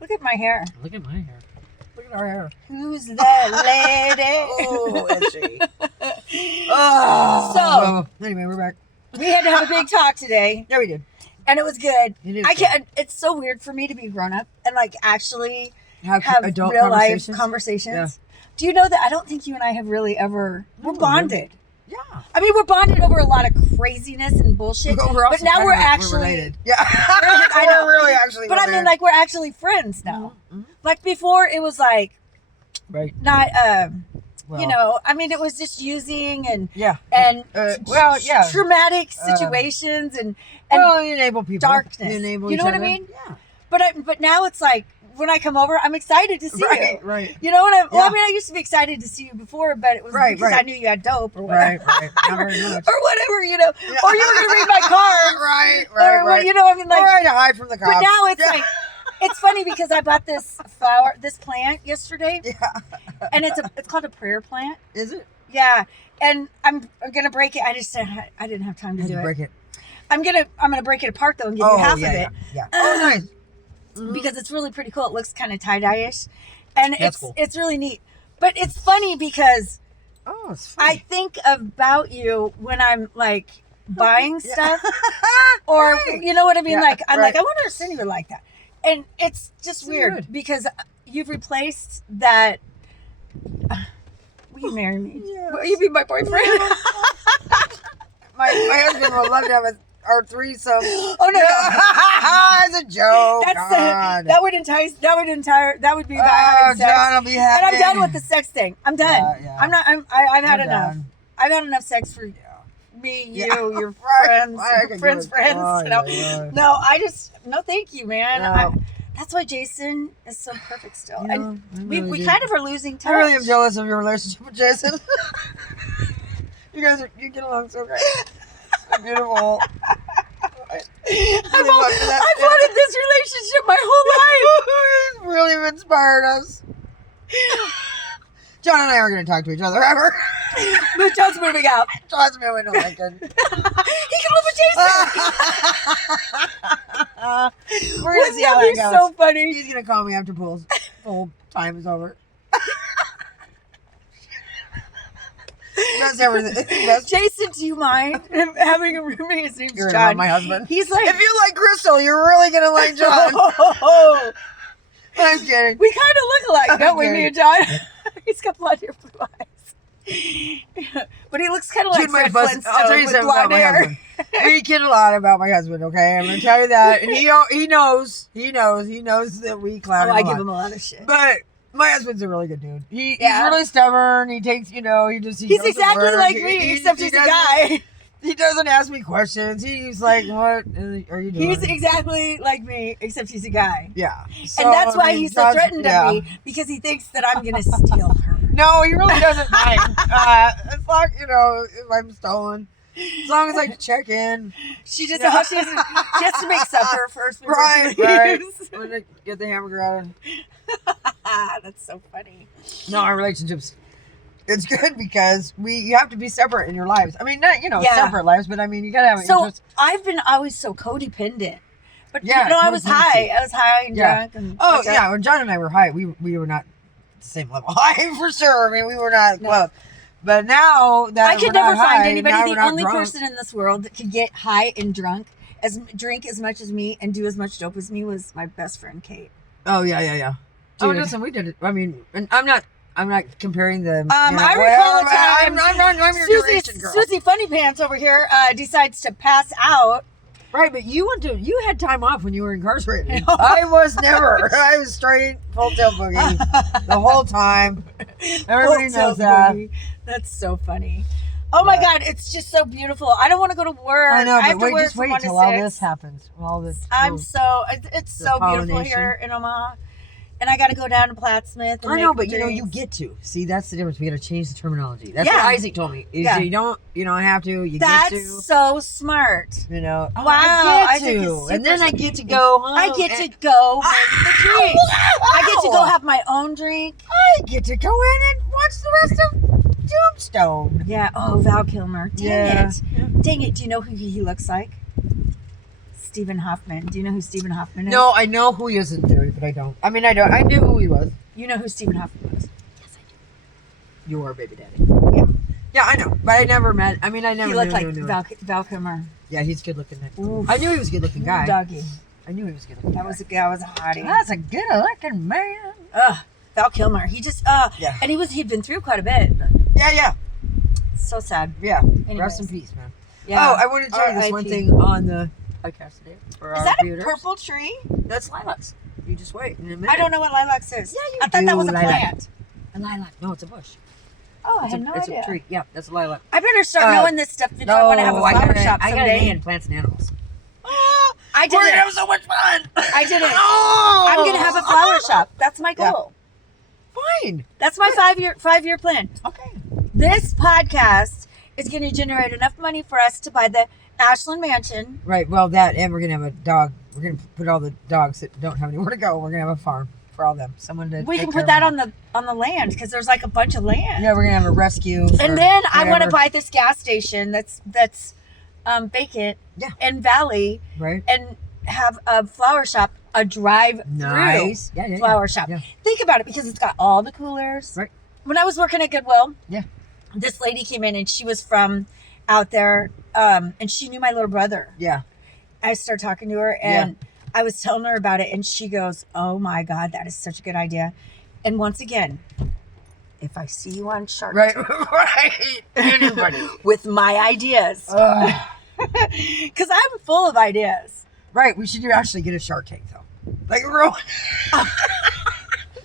Look at my hair. Look at my hair. Look at our hair. Who's that lady? Oh, is she? So, anyway, we're back. we had to have a big talk today, Yeah, we did. and it was good. It is I can't. It's so weird for me to be grown up and like actually have adult real life conversations. conversations. Yeah. Do you know that I don't think you and I have really ever we're No, bonded. Yeah. I mean, we're bonded over a lot of craziness and bullshit. We're also but now kind we're of actually related. Yeah. I know. We're really actually. But I mean, like we're actually friends now. Mhm. Like before, it was like Right. not. Well, You know, I mean, it was just using and Yeah. and well, yeah. traumatic situations and Well, you enable people. darkness. You enable You each know what I other. mean? Yeah. but now it's like when I come over, I'm excited to see Right. you. Right. You know what I? Well, I Yeah. mean, I used to be excited to see you before, but it was Right, because I right. knew you had dope or whatever. Right. Right. Not very much. or whatever, you know, Yeah. or you were gonna read my card, Right. or Right. what, Right. you know, I mean, like. All right, to hide from the cops. But now it's Yeah. like, it's funny because I bought this plant yesterday, Yeah. and it's called a prayer plant. Is it? Yeah, and I'm gonna break it. I just said I didn't have time to do it. Break it. I'm gonna break it apart though and give you half yeah, of it Yeah. Oh, nice. because it's really pretty cool. It looks kind of tie-dye-ish, and That's cool. it's really neat. But it's funny because Oh, it's I funny. think about you when I'm like buying Yeah. stuff, or Right. you know what I mean. Yeah, Like I'm like right. I wonder if Cindy would like that, and it's just It's weird good. because you've replaced that. Will you marry me? Yes. Will you be my boyfriend? my husband would love to have our threesome. Oh no! It's a joke. God. That would entice. That would be about Oh, having sex. John will be happy. And I'm done with the sex thing. I'm done. Yeah. I've had We're enough. done. I've had enough sex for me, you, Yeah. your Right. friends, I your can friends' do it. friends. Oh, You know? yeah. No, no, thank you, man. No. That's why Jason is so perfect still. Yeah, And I we really do. kind of are losing touch. I really am jealous of your relationship with Jason. You get along so great. So beautiful. I've wanted this relationship my whole life. It's really inspired us. John and I are going to talk to each other ever. But John's moving out. John's moving to Lincoln. He can live with Jason. We're going to see how that That'd be goes. so funny. He's going to call me after pool time is over. That's everything. That's Jason, do you mind having a roommate? His name's You're John. my husband. He's like, If you like Crystal, you're really going to like John. oh, I'm kidding. we kind of look alike, don't we, Okay. me and John? He's got blonde hair, blue eyes. But he looks kind of like Dude, my Fred buzz- I'll tell you Flintstone with something about blonde my hair. husband. We kid a lot about my husband, okay? I'm going to tell you that. And he knows that we clown Oh, him I a give lot. him a lot of shit. But my husband's a really good dude. He's Yeah. really stubborn. He takes, he He's goes to exactly work. like me, except he's a doesn't- guy. He doesn't ask me questions. He's like, "What are you doing?" He's exactly like me, except he's a guy. yeah, And that's why he's so threatened of me, because he thinks that I'm going to steal her. No, he really doesn't mind. It's like if I'm stolen, as long as I check in. She just Yeah. she has to make supper first before Right, she right. leaves. We're gonna get the hamburger out. That's so funny. No, our relationships. It's good because you have to be separate in your lives. I mean, not Yeah. separate lives, but I mean you gotta have So interests. I've been always so codependent, but Yeah, I was high. codependency. I was high and Yeah. drunk. And Oh fucked up. yeah, when John and I were high, we were not the same level high for sure. I mean, we were not No. close. But now that I could we're never not find high, anybody. now The we're not only drunk. person in this world that could get high and drink as much as me, and do as much dope as me was my best friend Kate. Oh yeah. Oh, Dude. listen, we did it. I mean, and I'm not comparing them. I recall a time I'm your duration girl. Susie Funny Pants over here decides to pass out. Right, but you had time off when you were incarcerated. I was never. I was straight full tail boogie the whole time. Everybody Full knows tilt that. boogie. That's so funny. Oh my God, it's just so beautiful. I don't want to go to work. I know, have but to work just from wait 1 to till all 6. this happens. All this. I'm so it's the so beautiful pollination. here in Omaha, and I got to go down to Plattsmouth. And I know, make but you drinks. get to. See, that's the difference. We got to change the terminology. That's Yeah. what Isaac told me. Is Yeah. you don't have to. You That's get to. so smart. Oh, Wow, I Isaac get is to. super And then I smart. get to go home. I get to go make the drink. I get to go Wow. have my own drink. I get to go in and watch the rest of Tombstone. Yeah. Oh, Val Kilmer. Dang Yeah. it. Dang it. Do you know who he looks like? Stephen Hoffman. Do you know who Stephen Hoffman is? No, I know who he is in theory, but I don't. I mean, I don't. I knew who he was. You know who Stephen Hoffman was? Yes, I do. Your baby daddy. Yeah. Yeah, I know, but I never met. I mean, I never. He looked knew like him. Val Kilmer. Yeah, he's good looking. Oof. I knew he was a good looking guy. Doggy. I knew he was a good looking. That was a hottie. That's a good looking man. Val Kilmer. He just Yeah. and he'd been through quite a bit. Yeah. So sad. Yeah. Anyways. Rest in peace, man. Yeah. Oh, I wanted to tell you this one R.I.P. thing on the podcast today. For Is our that viewers. a purple tree? That's lilacs. You just wait in a minute. I don't know what lilacs is. Yeah, you I thought do, that was a lilac. plant. A lilac. No, it's a bush. Oh, I It's, had no it's idea. a tree. Yeah, that's a lilac. I better start knowing this stuff if I want to have a I flower got shop I got someday. an in plants and animals. I did We're it. gonna have so much fun. I did it. Oh! I'm gonna have a flower shop. That's my Yeah. goal. Fine. That's my 5-year plan. Okay. This podcast is going to generate enough money for us to buy the Ashland Mansion. Right. Well, that and we're gonna have a dog. We're gonna put all the dogs that don't have anywhere to go. We're gonna have a farm for all them. Someone to. We take can care put that of them. on the land because there's like a bunch of land. Yeah, we're gonna have a rescue. And then I want to buy this gas station that's vacant in Valley Right. and have a flower shop, a drive-through Nice. Yeah. flower shop. Yeah. Think about it because it's got all the coolers. Right. When I was working at Goodwill, Yeah. this lady came in and she was from out there, and she knew my little brother. Yeah. I started talking to her and I was telling her about it and she goes, "Oh my God, that is such a good idea." And once again, if I see you on Shark Right. Tank Right. Anybody. with my ideas, because I'm full of ideas. Right. We should actually get a Shark Tank though. Like real.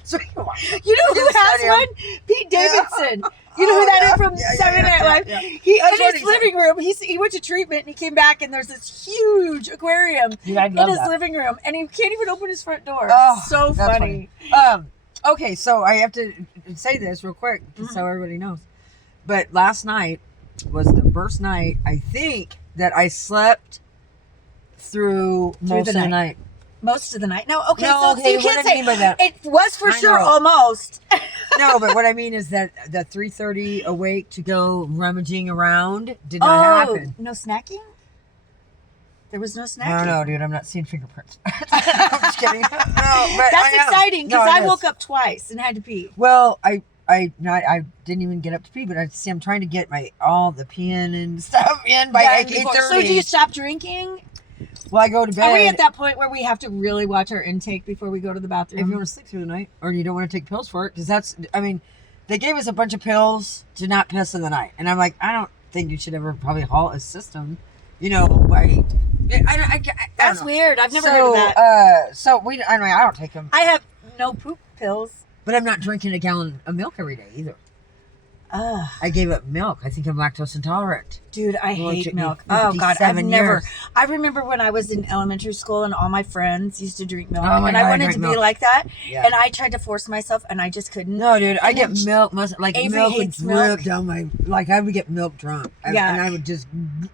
So come on. You know who Yes, has I am. one? Pete Davidson. You know who that is from Saturday Night Live? Yeah. He That's in what his he said. living room. He went to treatment and he came back and there's this huge aquarium Dude, I'd in love his that. living room and he can't even open his front door. Oh, So that's funny. Okay, so I have to say this real quick so everybody knows. But last night was the first night I think that I slept through most the of the night. night. Most of the night. No, okay, No, so okay, you what can't I say mean by that- it was for I sure know. almost. No, but what I mean is that the 3:30 awake to go rummaging around did not happen. No snacking? There was no snacking. I don't know, dude. I'm not seeing fingerprints. I'm just kidding. No, but That's I am. exciting because No, it I is. woke up twice and had to pee. Well, I didn't even get up to pee, but I'm trying to get all the peeing and stuff in by Yeah, like before- 8:30. So do you stop drinking? Well, I go to bed. Are we at that point where we have to really watch our intake before we go to the bathroom? If you want to sleep through the night, or you don't want to take pills for it, because they gave us a bunch of pills to not piss in the night, and I'm like, I don't think you should ever probably halt a system, by. I That's don't know. weird. I've never heard of that. Anyway, I don't take them, I have no poop pills. but I'm not drinking a gallon of milk every day either. Ugh. I gave up milk. I think I'm lactose intolerant. Dude, I Well, it hate took me milk. Oh God, I've 57 never. years. I remember when I was in elementary school and all my friends used to drink milk, Oh my and God, I I wanted drank to be milk. like that, Yeah. and I tried to force myself, and I just couldn't. No, dude, I And get then milk. Avery Milk would hates milk. drip down my. Like I would get milk drunk. Yeah. And I would just.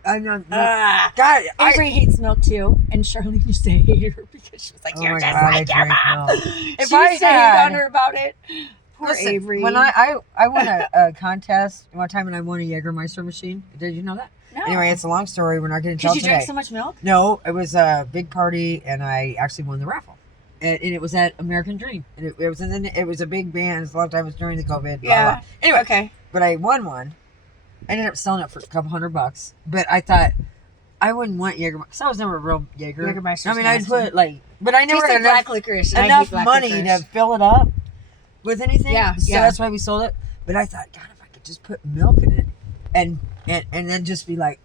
I'm not. Ah. God, Avery hates milk too, and Charlene used to hate her because she was like, Oh "You're my just God, I like your drink mom." milk. She If I used to hate had- on her about it. Poor Listen, Avery. when I won a contest one time and I won a Jägermeister machine. Did you know that? no. Anyway, it's a long story. We're not going to tell Because you today. drank so much milk. No, it was a big party and I actually won the raffle. And it was at American Dream. And it was it was a big band. It was a long time. It was during the COVID. Blah, Yeah. blah. Anyway, Okay. but I won one. I ended up selling it for a couple $100. But I thought I wouldn't want Jägermeister. Because I was never a real Jäger. Jägermeister's I mean, I'd nasty. put but I never Tastes had like enough, black licorice. And I hate enough black money licorice. to fill it up with anything. Yeah, So yeah. that's why we sold it. But I thought, God, if I could just put milk in it and then just be like,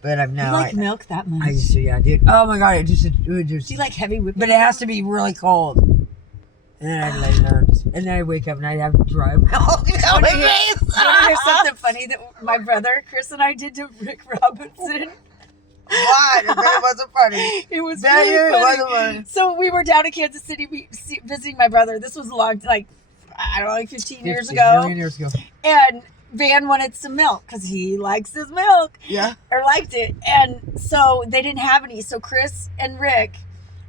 but I'm You now. like milk that much? I used to, yeah, dude. Oh my God, it would just. Do you like heavy whipping? But it has to be really cold. And then I'd lay there, and then I'd wake up and I'd have dry milk. Want to hear something funny that my brother Chris and I did to Rick Robinson? What? It wasn't funny. It was That really year, it funny. wasn't funny. So we were down in Kansas City visiting my brother. This was a long, I don't know, like 15 years 50 ago. million years ago. And Van wanted some milk because he likes his milk Yeah. or liked it. And so they didn't have any. So Chris and Rick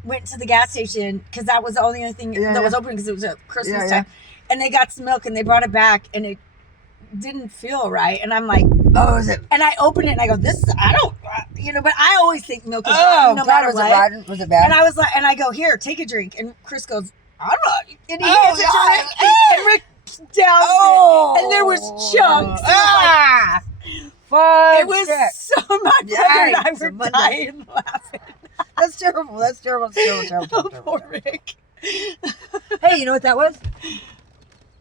went to the gas station because that was the only thing Yeah, that was yeah. open because it was at Christmas Yeah, time. And they got some milk and they brought it back and it didn't feel right. And I'm like, Oh, is it? And I open it and I go, this is, I don't, but I always think milk is Oh, no God, matter was what. it bad? Was it bad? And I was like, and I go, here, take a drink. And Chris goes, I'm not. And he Oh, hands it to God. Rick. And Rick downs it. And there was chunks. Ah! Fuck. It was so, my brother and I Yikes, were Monday. dying laughing. That's terrible. That's terrible. That's terrible. Terrible. Oh, Terrible. poor Rick. Hey, you know what that was?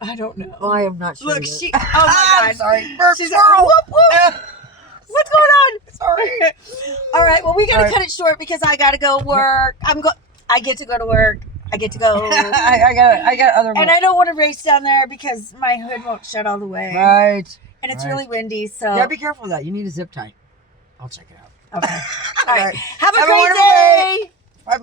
I don't know. Well, I am not sure. Look, either. she, oh my I'm God. sorry. Burp, She's like, squirrel. whoop, whoop. What's going on? Sorry. All right, well, we got to All right. cut it short because I got to go work. I get to go to work. I get to go. I got other. And I don't want to race down there because my hood won't shut all the way. Right. And it's Right. really windy, so. Yeah, be careful of that. You need a zip tie. I'll check it out. Okay. All right. All right. Have a Have a great wonderful day. Bye,